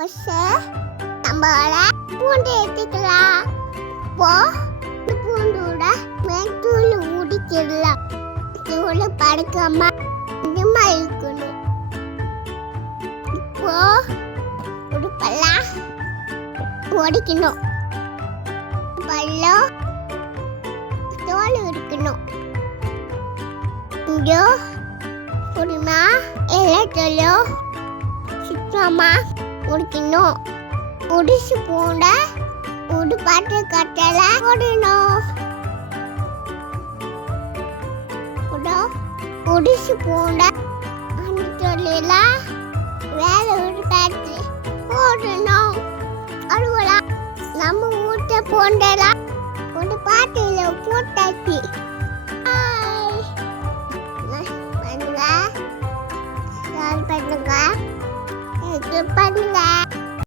First நம்மள பூண்டு எடுத்துக்கலாம். இப்போ இந்த பூண்டோட மேத்தூள் ஊடிக்கலாம். தூள் படுக்காம இதுமா இருக்கணும். இப்போ ஒரு பல்லா ஒடிக்கணும். பல்லம் தோல் இருக்கணும். இங்கே பொறுமா எல்லாத்தையும் சுத்தமா முடிக்கணும். முடிச்சு பூண்ட ஒரு பாட்டு கட்டல போடணும். முடிச்சு பூண்ட அந்த தொழிலாம் வேற ஒரு பாட்டு போடணும். அழுவலாம் நம்ம ஊட்ட போண்டலாம் ஒரு பாட்டில போட்டாச்சு. பண்ணுங்க பண்ணுங்க பண்ணுங்க.